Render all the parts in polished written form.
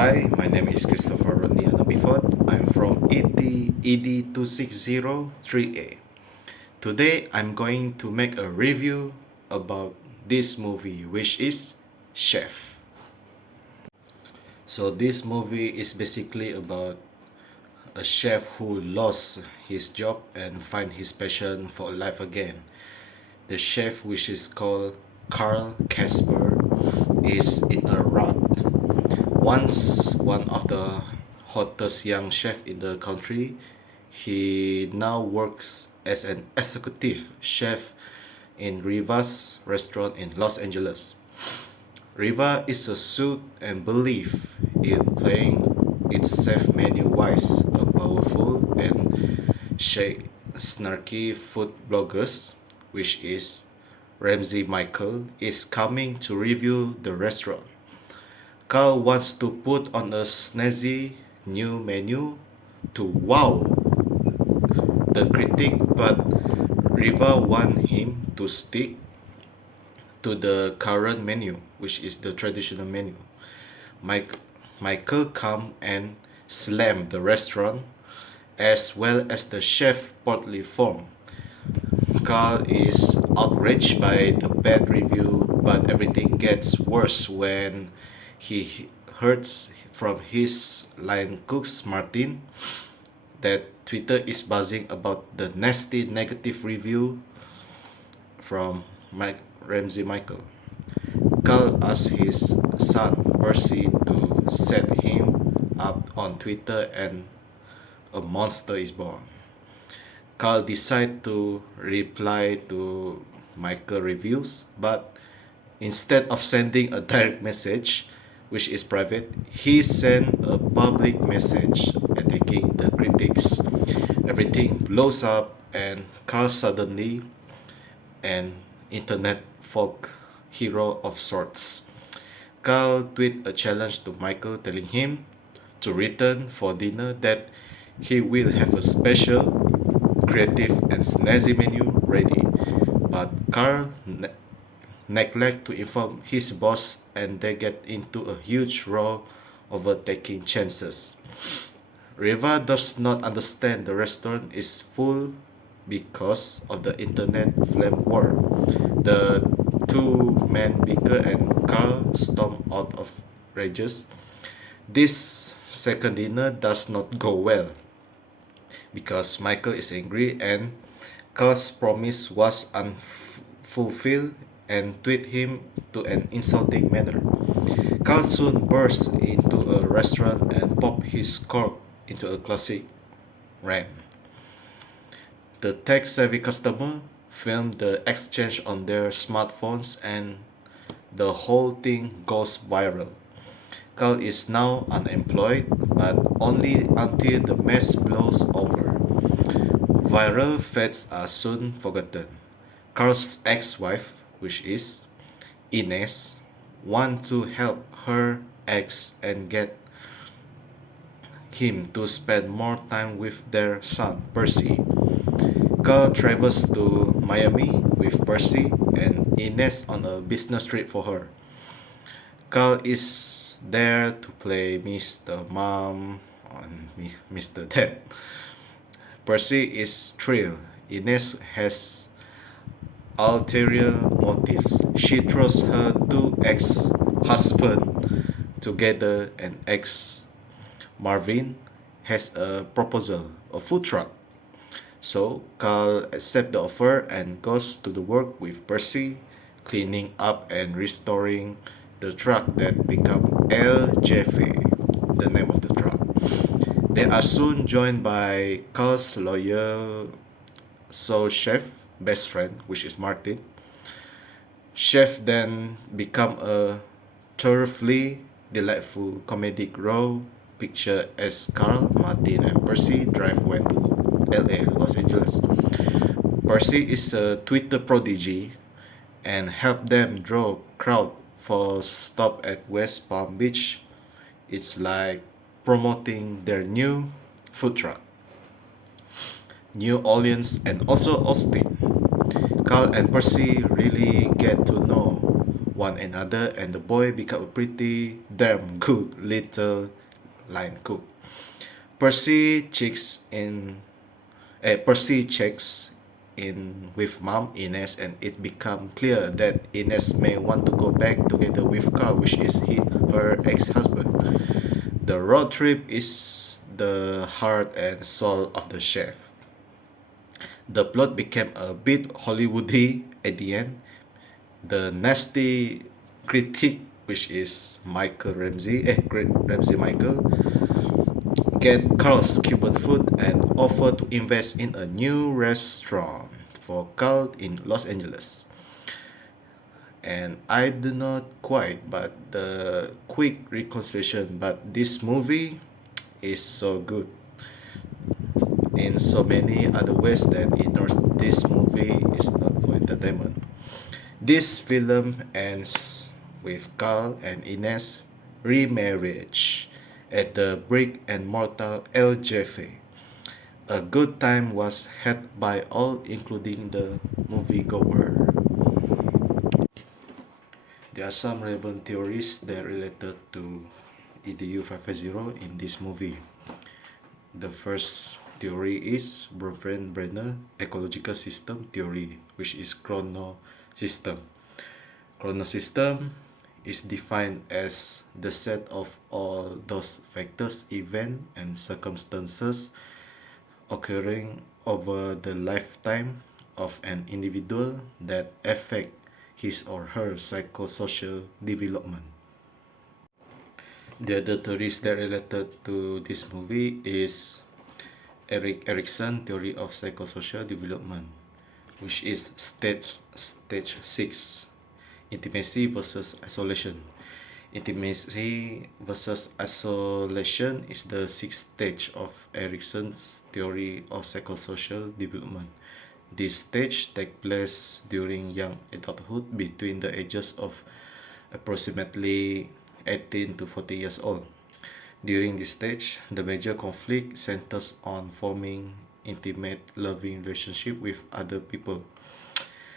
Hi, my name is Christopher Rodney Anabifot. I'm from ED260-3A. Today I'm going to make a review about this movie, which is Chef. So this movie is basically about a chef who lost his job and find his passion for life again. The chef, which is called Carl Casper, is in a rut. Once one of the hottest young chef in the country, he now works as an executive chef in Riva's restaurant in Los Angeles. Riva is a suit and believe in playing its chef menu wise, a powerful and snarky food bloggers, which is Ramsey Michael, is coming to review the restaurant. Carl wants to put on a snazzy new menu to wow the critic, but Riva want him to stick to the current menu, which is the traditional menu. Mike, Michael come and slam the restaurant as well as the chef portly form. Carl is outraged by the bad review, but everything gets worse when he hears from his line cooks Martin that Twitter is buzzing about the nasty negative review from Ramsey Michael. Carl asks his son Percy to set him up on Twitter and a monster is born. Carl decides to reply to Michael reviews, but instead of sending a direct message, which is private, he sent a public message attacking the critics. Everything blows up and Carl suddenly an internet folk hero of sorts. Carl tweet a challenge to Michael telling him to return for dinner that he will have a special, creative and snazzy menu ready. But Carl neglect to inform his boss and they get into a huge row over taking chances. Riva does not understand the restaurant is full because of the internet flame war. The two men bicker and Carl storm out of rages. This second dinner does not go well because Michael is angry and Carl's promise was unfulfilled and tweet him to an insulting manner. Carl soon bursts into a restaurant and pop his cork into a classic rant. The tech-savvy customer film the exchange on their smartphones and the whole thing goes viral. Carl is now unemployed, but only until the mess blows over. Viral fads are soon forgotten. Carl's ex-wife, which is Ines, wants to help her ex and get him to spend more time with their son, Percy. Carl travels to Miami with Percy and Ines on a business trip for her. Carl is there to play Mr. Mom and Mr. Dad. Percy is thrilled. Ines has ulterior motives. She throws her two ex-husbands together and Marvin has a proposal, a food truck. So Carl accepts the offer and goes to the work with Percy, cleaning up and restoring the truck that become El Jefe, the name of the truck. They are soon joined by Carl's loyal soul chef, best friend, which is Martin. Chef then become a thoroughly delightful comedic role picture as Carl, Martin, and Percy drive went to LA, Los Angeles. Percy is a Twitter prodigy and helped them draw crowd for stop at West Palm Beach. It's like promoting their new food truck. New Orleans and also Austin. Carl and Percy really get to know one another, and the boy became a pretty damn good little line cook. Percy checks in Percy checks in with mom Ines, and it becomes clear that Ines may want to go back together with Carl, which is her ex-husband. The road trip is the heart and soul of the chef. The plot became a bit Hollywoody at the end. The nasty critic, which is Michael Ramsey, Ramsey Michael, get Carl's Cuban food and offer to invest in a new restaurant for Carl in Los Angeles. And I do not quite, but the quick reconciliation. But this movie is so good in so many other ways that this movie is not for entertainment. This film ends with Carl and Ines remarriage at the brick and mortar El Jefe. A good time was had by all, including the moviegoer. There are some relevant theories that related to EDU 550 in this movie. The first theory is Brenner ecological system theory, which is chronosystem. Chronosystem is defined as the set of all those factors, events, and circumstances occurring over the lifetime of an individual that affect his or her psychosocial development. The other theories that related to this movie is Erik Erikson theory of psychosocial development, which is stage 6, intimacy versus isolation. Intimacy versus isolation is the sixth stage of Erikson's theory of psychosocial development. This stage takes place during young adulthood between the ages of approximately 18 to 40 years old. During this stage, the major conflict centers on forming intimate, loving relationship with other people.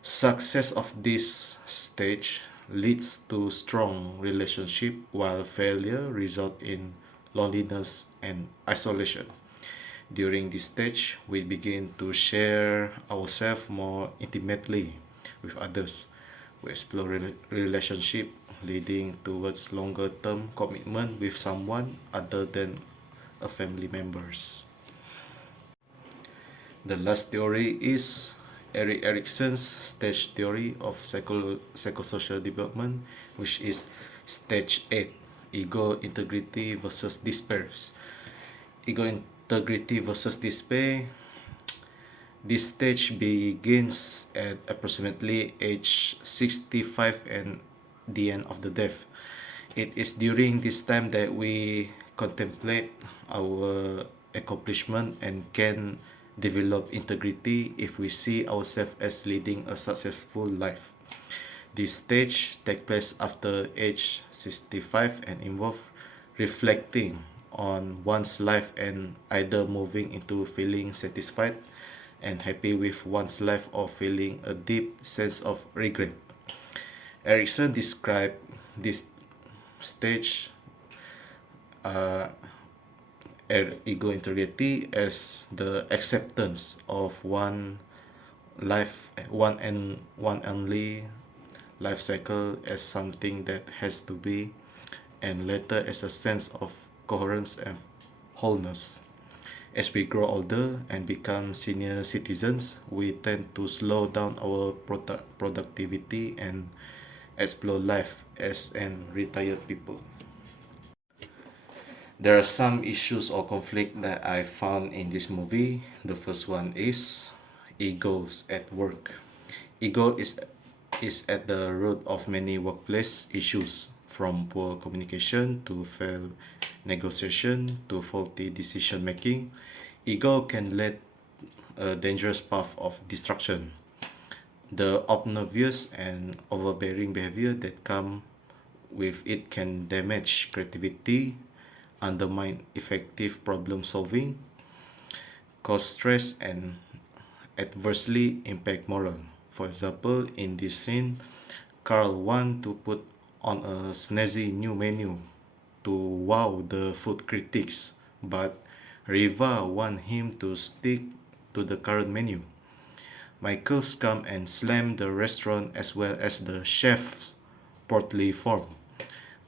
Success of this stage leads to strong relationship, while failure results in loneliness and isolation. During this stage, we begin to share ourselves more intimately with others. We explore relationship leading towards longer term commitment with someone other than a family members. The last theory is Erik Erikson's stage theory of psychosocial development, which is stage 8, ego integrity versus despair. Ego integrity versus despair. This stage begins at approximately age 65 and the end of the death. It is during this time that we contemplate our accomplishment and can develop integrity if we see ourselves as leading a successful life. This stage takes place after age 65 and involve reflecting on one's life and either moving into feeling satisfied and happy with one's life or feeling a deep sense of regret. Erikson described this stage uh, ego integrity as the acceptance of one life, one only life cycle as something that has to be, and later as a sense of coherence and wholeness. As we grow older and become senior citizens, we tend to slow down our productivity and explore life as an retired people. There are some issues or conflict that I found in this movie. The first one is egos at work. Ego is at the root of many workplace issues, from poor communication to failed negotiation to faulty decision making. Ego can lead a dangerous path of destruction. The obnoxious and overbearing behavior that come with it can damage creativity, undermine effective problem solving, cause stress, and adversely impact morale. For example, in this scene, Carl want to put on a snazzy new menu to wow the food critics, but Riva want him to stick to the current menu. Michaels come and slam the restaurant as well as the chef's portly form.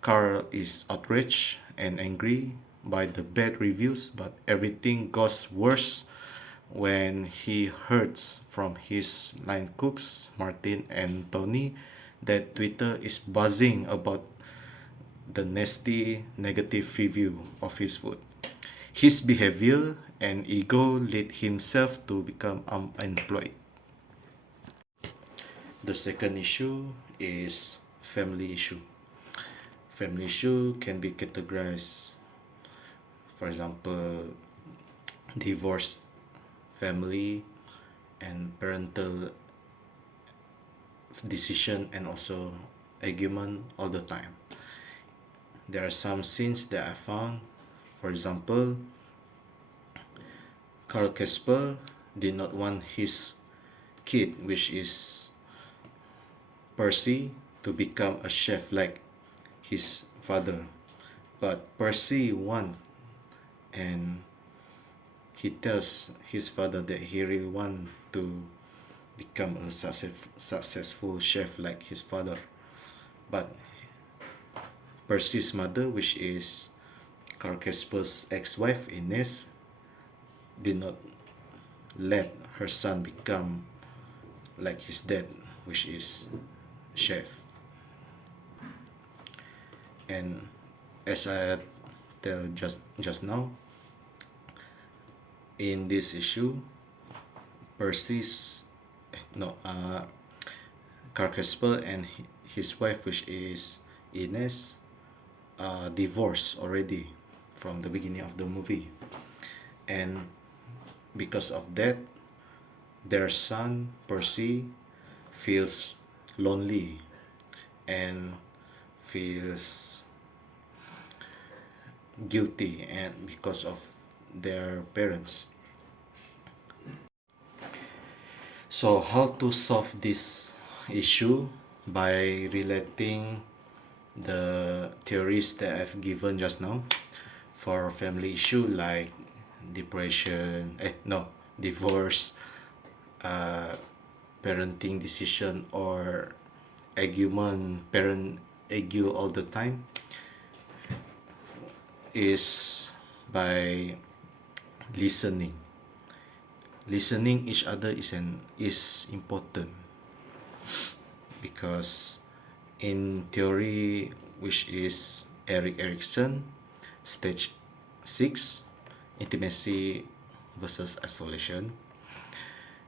Carl is outraged and angry by the bad reviews, but everything goes worse when he hears from his line cooks, Martin and Tony, that Twitter is buzzing about the nasty negative review of his food. His behavior and ego lead himself to become unemployed. The second issue is family issue. Family issue can be categorized, for example, divorced family and parental decision and also argument all the time. There are some scenes that I found. For example, Carl Casper did not want his kid, which is Percy, to become a chef like his father. But Percy wants, and he tells his father that he really wants to become a successful chef like his father. But Percy's mother, which is Carl Casper's ex-wife Ines, did not let her son become like his dad, which is chef. And as I tell just now, in this issue, Percy's no Carl Casper and his wife, which is Ines, divorced already from the beginning of the movie, and because of that, their son Percy feels lonely and feels guilty and because of their parents. So how to solve this issue? By relating the theories that I've given just now for family issue like depression, divorce, uh, parenting decision, or argument, parent argue all the time, is by listening. Listening each other is important, because in theory, which is Eric Erikson, stage 6, intimacy versus isolation,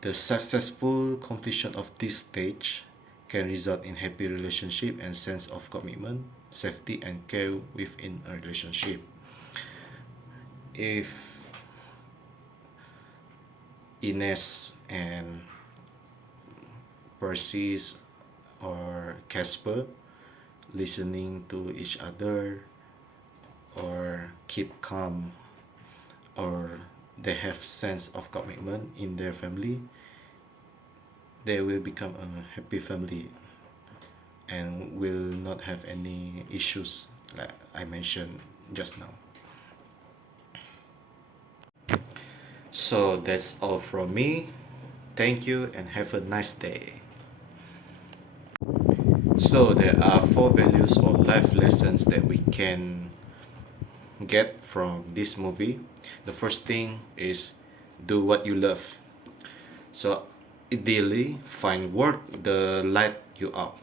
the successful completion of this stage can result in happy relationship and sense of commitment, safety, and care within a relationship. If Ines and Percy's or Casper listening to each other, or keep calm, or they have sense of commitment in their family, they will become a happy family and will not have any issues like I mentioned just now. So that's all from me. Thank you and have a nice day. So there are 4 values or life lessons that we can get from this movie. The first thing is do what you love. So ideally, find work that light you up.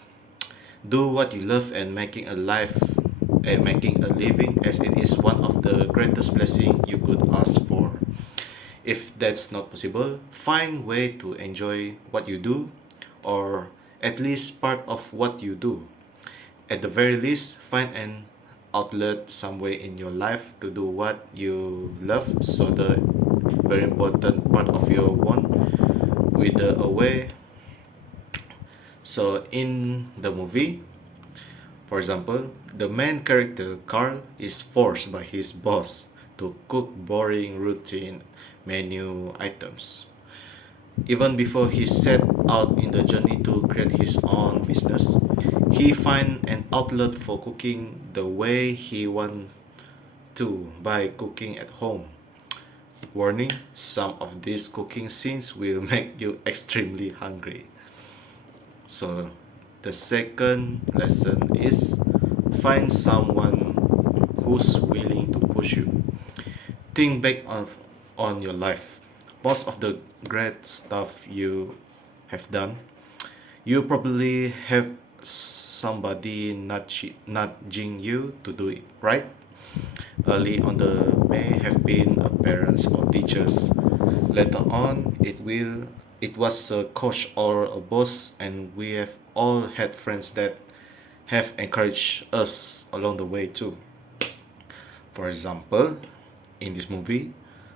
Do what you love and making a life and making a living, as it is one of the greatest blessing you could ask for. If that's not possible, find way to enjoy what you do, or at least part of what you do. At the very least, find an outlet some way in your life to do what you love. So the very important part of your one wither away. So in the movie, for example, the main character Carl is forced by his boss to cook boring routine menu items. Even before he set out in the journey to create his own business, He find an outlet for cooking the way he want to by cooking at home. Warning, some of these cooking scenes will make you extremely hungry. So the second lesson is find someone who's willing to push you. Think back on your life. Most of the great stuff you have done, you probably have somebody nudging you to do it, right? Early on, the may have been a parents or teachers. Later on, it was a coach or a boss, and we have all had friends that have encouraged us along the way too. For example, in this movie,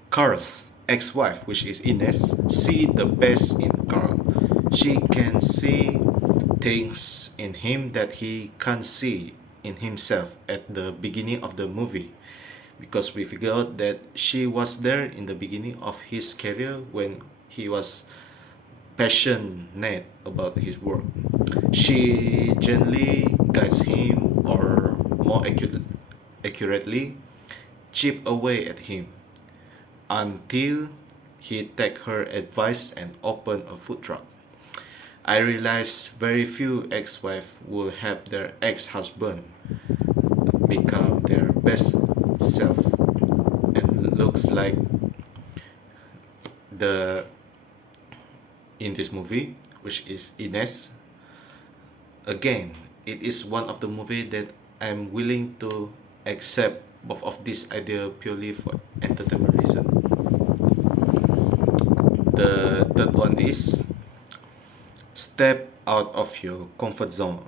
Carl's ex-wife, which is Ines, see the best in Carl. She can see things in him that he can't see in himself at the beginning of the movie, because we figure out that she was there in the beginning of his career when he was passionate about his work. She gently guides him, or more accurately, chip away at him until he take her advice and open a food truck. I realize very few ex-wives will help their ex-husband become their best self, and looks like the in this movie, which is Ines. Again, it is one of the movie that I'm willing to accept both of this idea purely for entertainment reason. The third one is step out of your comfort zone.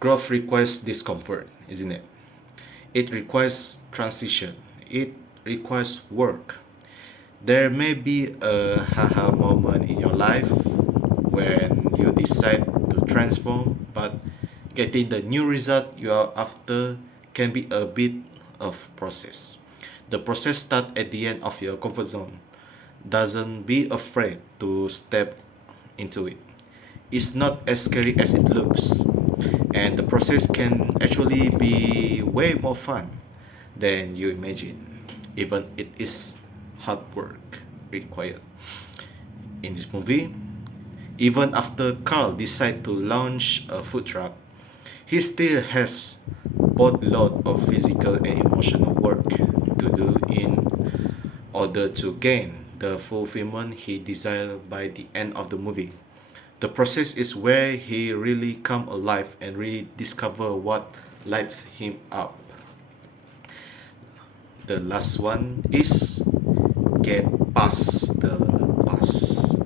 Growth requires discomfort, isn't it? It requires transition. It requires work. There may be a haha moment in your life when you decide to transform, but getting the new result you are after can be a bit of process. The process starts at the end of your comfort zone. Doesn't be afraid to step into it. It's not as scary as it looks, and the process can actually be way more fun than you imagine, even it is hard work required. In this movie, even after Carl decides to launch a food truck, he still has both lot of physical and emotional work to do in order to gain the fulfillment he desired by the end of the movie. The process is where he really come alive and rediscover what lights him up. The last one is get past the past.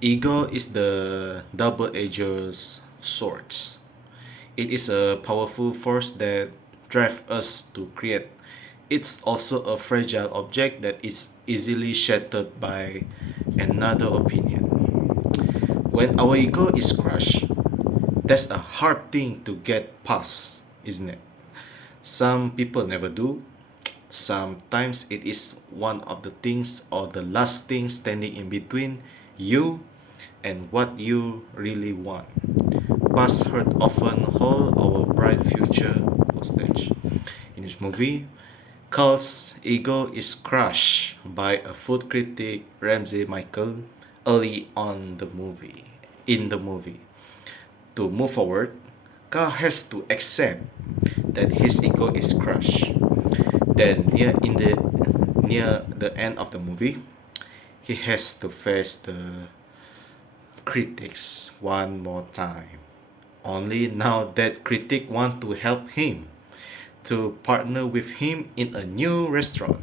Ego is the double-edged sword. It is a powerful force that drives us to create. It's also a fragile object that is easily shattered by another opinion. When our ego is crushed, that's a hard thing to get past, isn't it? Some people never do. Sometimes it is one of the things or the last thing standing in between you and what you really want. Past hurt often hold our bright future hostage. In this movie, Carl's ego is crushed by a food critic, Ramsey Michael, early on the movie. In the movie, to move forward, Carl has to accept that his ego is crushed. Then, near the end of the movie, he has to face the critics one more time. Only now that critic want to help him to partner with him in a new restaurant.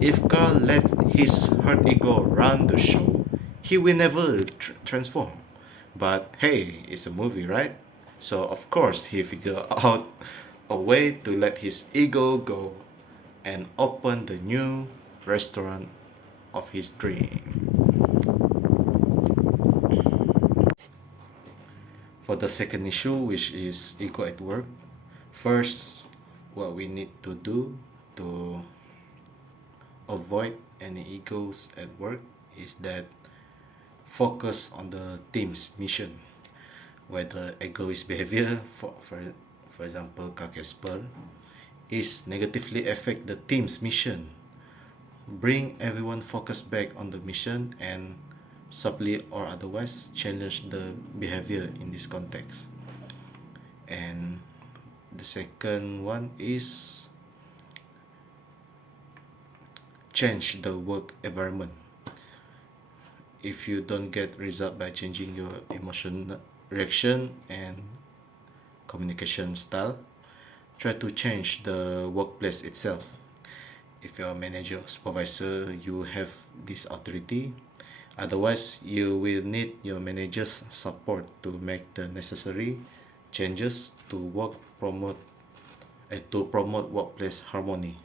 If Carl let his hurt ego run the show, he will never transform. But hey, it's a movie, right? So of course he figured out a way to let his ego go and open the new restaurant of his dream. For the second issue, which is ego at work, first, what we need to do to avoid any egos at work is that focus on the team's mission. whether egoist behavior, for example, Casper, is negatively affect the team's mission. Bring everyone focused back on the mission and subtly or otherwise challenge the behavior in this context. And the second one is change the work environment. If you don't get result by changing your emotional reaction and communication style, try to change the workplace itself. If you're a manager or supervisor, you have this authority. Otherwise, you will need your manager's support to make the necessary changes to promote workplace harmony.